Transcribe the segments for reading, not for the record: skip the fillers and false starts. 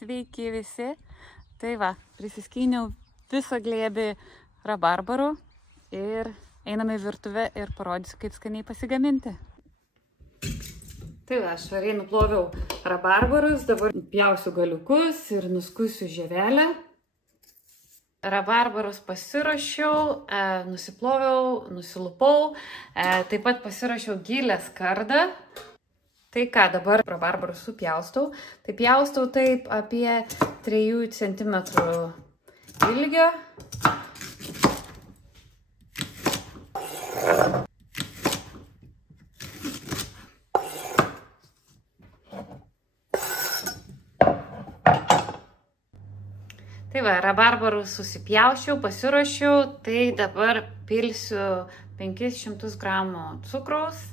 Sveiki visi. Tai va, prisiskyniau visą glėbį rabarbarų ir einame į virtuvę ir parodysiu, kaip skaniai pasigaminti. Tai va, švariai nuploviau rabarbarus, dabar pjausiu galiukus ir nuskusiu žievelę. Rabarbarus pasiruošiau, nusiploviau, nusilupau, taip pat pasiruošiau gilę skardą. Tai ką, dabar rabarbarus supjaustau. Tai pjaustau taip apie 3 cm ilgio. Tai va, rabarbarus susipjausčiau, pasiruošiau, tai dabar pilsiu 500 gramų cukraus.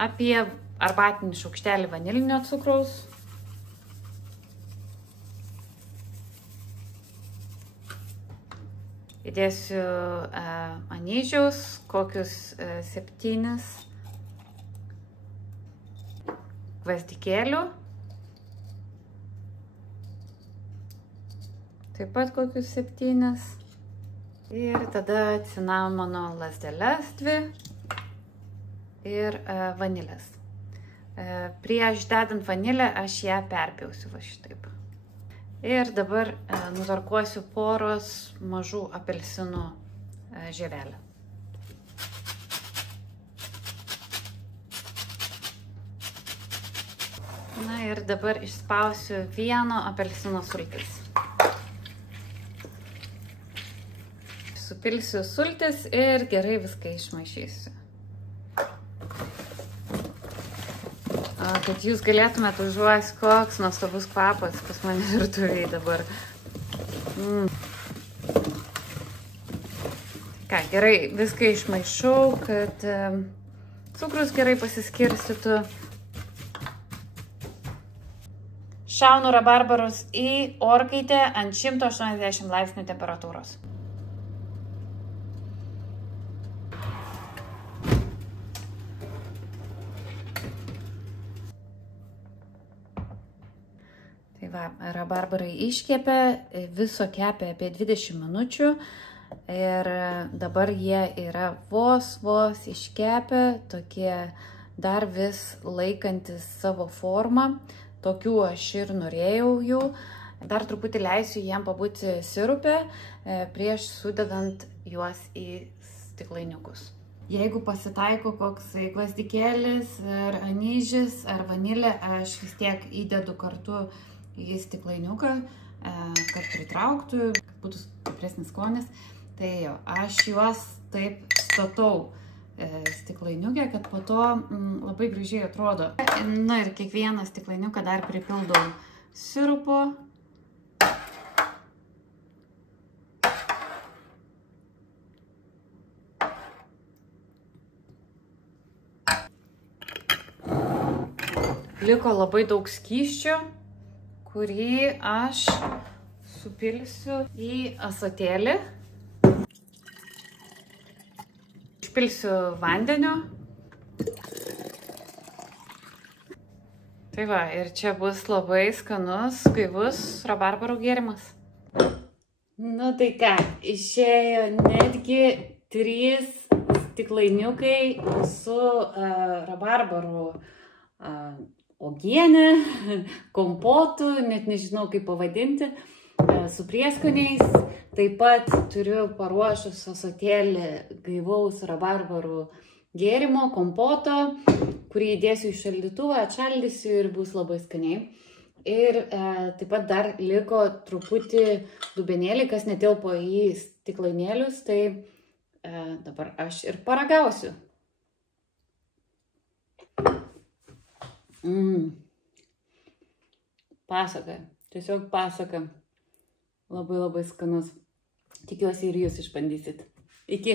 Apie arbatinį šaukštelį vanilinio cukraus. Įdėsiu anyžiaus, kokius 7 gvazdikėlių. Taip pat kokius 7. Ir tada cinamono lazdeles 2. Ir vanilės. Prieš dedant vanilę aš ją perpjausiu va šitaip. Ir dabar nutarkuosiu poros mažų apelsinų žievelę. Na ir dabar išspausiu vieno apelsino sultis. Supilsiu sultis ir gerai viską išmaišysiu. Kad jūs galėtumėte užuosti, koks nuostabus kvapas pas mane virtuvėje dabar. Ką, gerai viską išmaišau, kad cukrus gerai pasiskirstytų. Šaunu rabarbarus į orkaitę ant 180 laipsnių temperatūros. Tai va, rabarbarai iškepė, viso kepė apie 20 minučių ir dabar jie yra vos iškepę, tokie dar vis laikantis savo formą. Tokių aš ir norėjau jų. Dar truputį leisiu jiem pabūti sirupę prieš sudedant juos į stiklainiukus. Jeigu pasitaiko koks gvazdikėlis ar anyžis ar vanilė, aš vis tiek įdedu kartu į stiklainiuką, kad pritrauktų, kad būtų stipresnis skonis. Tai jo, aš juos taip statau stiklainiukę, kad po to labai gražiai atrodo. Na ir kiekvieną stiklainiuką dar pripildau sirupo. Liko labai daug skysčio, kurį aš supilsiu į ąsotėlį. Išpilsiu vandeniu. Tai va, ir čia bus labai skanus, gaivus rabarbarų gėrimas. Nu tai ką, išėjo netgi 3 stiklainiukai su rabarbarų uogienė, kompotų, net nežinau kaip pavadinti, su prieskoniais. Taip pat turiu paruošus ąsotėlį gaivaus rabarbarų gėrimo, kompoto, kurį įdėsiu į šaldytuvą, atšaldysiu ir bus labai skaniai. Ir taip pat dar liko truputį dubenėlį, kas netilpo į stiklainėlius, tai dabar aš ir paragausiu. Pasaka, tiesiog pasaka. Labai skanus. Tikiuosi ir jūs išbandysit. Iki.